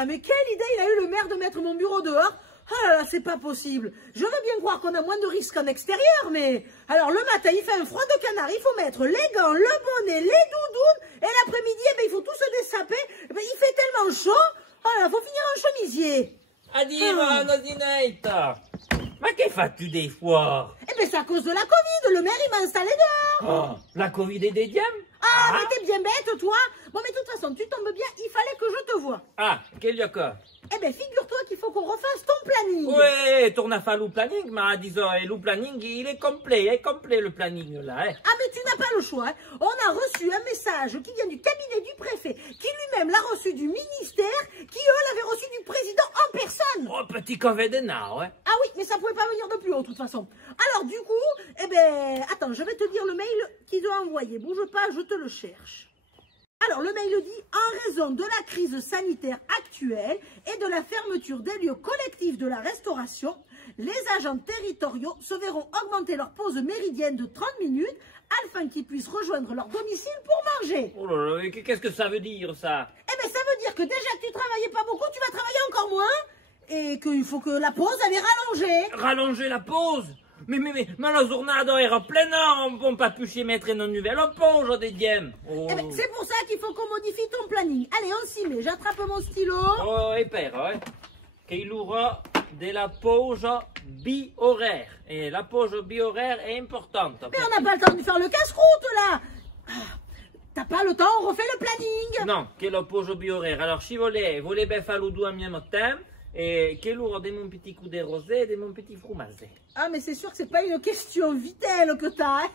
Ah, mais quelle idée il a eu le maire de mettre mon bureau dehors. Ah là là, c'est pas possible. Je veux bien croire qu'on a moins de risques qu'en extérieur, mais... Alors le matin, il fait un froid de canard, il faut mettre les gants, le bonnet, les doudounes, et l'après-midi, eh ben, il faut tout se dessaper. Eh ben, il fait tellement chaud. Ah là, faut finir en chemisier. Addio, nosinetta. Ma che fais-tu des fois? Eh ben, c'est à cause de la Covid. Le maire, il m'a installé dehors. Oh, la Covid est des diams? Ah, mais t'es bien bête, toi. Bon, mais de toute façon, tu tombes bien, il fallait que je te voie. Ah, quel y a quoi? Eh ben, figure-toi qu'il faut qu'on refasse ton planning. Ouais, tourne à faire le planning, mais disons, le planning, il est complet le planning, là, hein. Ah, mais tu n'as pas le choix. Hein. On a reçu un message qui vient du cabinet du préfet, qui lui-même l'a reçu du ministère, qui, eux, l'avait reçu du président en personne. Oh, petit covet de nard, ouais. Ah oui, mais ça pouvait pas venir de plus haut, de toute façon. Alors, du coup, eh ben, attends, je vais te dire le mail qu'il doit envoyer. Bouge pas, je te le cherche. Alors, le mail dit, en raison de la crise sanitaire actuelle et de la fermeture des lieux collectifs de la restauration, les agents territoriaux se verront augmenter leur pause méridienne de 30 minutes afin qu'ils puissent rejoindre leur domicile pour manger. Oh là là, qu'est-ce que ça veut dire, ça? Eh bien, ça veut dire que déjà que tu travaillais pas beaucoup, tu vas travailler encore moins et qu'il faut que la pause, elle est rallongée. Rallonger la pause? Mais la giornata era plena, on ne peut pas plus mettre une nouvelle pause des diem. Oh. Eh ben, c'est pour ça qu'il faut qu'on modifie ton planning. Allez, on s'y met. J'attrape mon stylo. Oh, et père, hein? Qu'il aura de la pause bi-horaire. Et la pause bi-horaire est importante. Mais on n'a pas le temps de faire le casse-croûte, là. T'as pas le temps, on refait le planning. Non, que la pause bi-horaire. Alors, si vous voulez bien faire le doigt en même temps, et qu'il aura de mon petit coup de rosé et de mon petit fromage. Ah, mais c'est sûr que c'est pas une question vitale que t'as. Hein.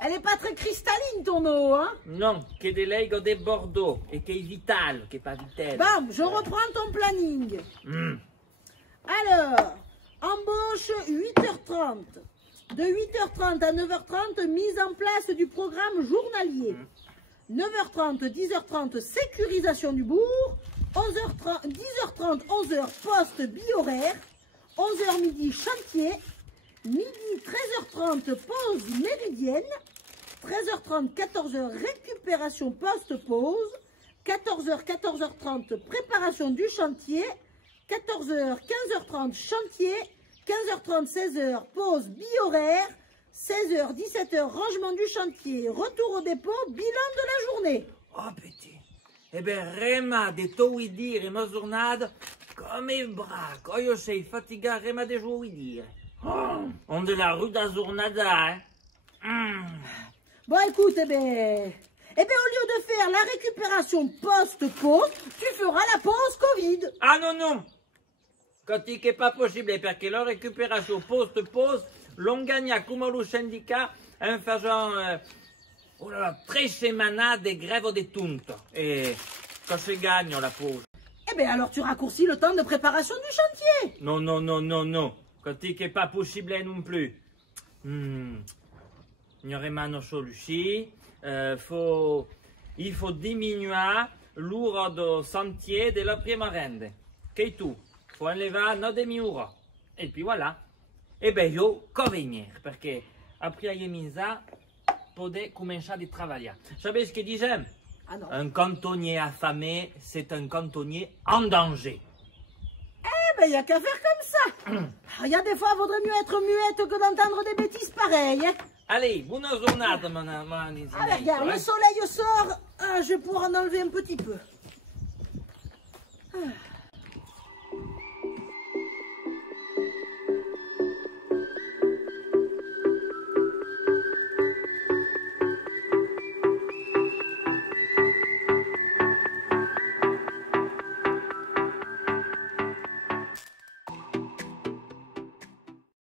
Elle est pas très cristalline, ton eau, hein. Non, que de l'aigle de Bordeaux, et qui est vital, qui est pas vital. Bam, je reprends ton planning. Alors, embauche 8h30. De 8h30 à 9h30, mise en place du programme journalier. 9h30, 10h30, sécurisation du bourg. 11h30, 10h30, 11h, poste bi-horaire. 11h midi, chantier. Midi, 13h30, pause méridienne. 13h30, 14h, récupération post-pause. 14h, 14h30, préparation du chantier. 14h, 15h30, chantier. 15h30, 16h, pause bi-horaire. 16h, 17h, rangement du chantier. Retour au dépôt, bilan de la journée. Oh, petit. Eh bien, rema de tout dire, ma giornata, comme il braque. Oh, je sais, fatigué, rema de jouer dire. Oh, on de la rue da giornata, hein. Bon, écoute, eh ben, au lieu de faire la récupération post-pause, tu feras la pause Covid. Ah non, non. Quand il n'est pas possible, parce que la récupération post-pause, l'on gagne comme le syndicat en faisant... oh là là, 3 semaines de grève de tunte. Et quand je gagne la pause. Eh bien, alors tu raccourcis le temps de préparation du chantier. Non, non, non, non, non. Quand il n'est pas possible non plus. Il y aurait une solution. Il faut diminuer l'heure de chantier de la première rende. Qu'est tout? Il faut enlever 9 demi-heures. Et puis voilà. Eh bien, je vais venir. Parce que après ça, poder commencer à travailler. Vous savez ce que disait? Ah non. Un cantonnier affamé, c'est un cantonnier en danger. Eh ben, il n'y a qu'à faire comme ça. Il y a des fois, il vaudrait mieux être muette que d'entendre des bêtises pareilles. Hein. Allez, bonne journée, mon Allez, regarde, le soleil sort. Ah, je vais pouvoir en enlever un petit peu. Ah.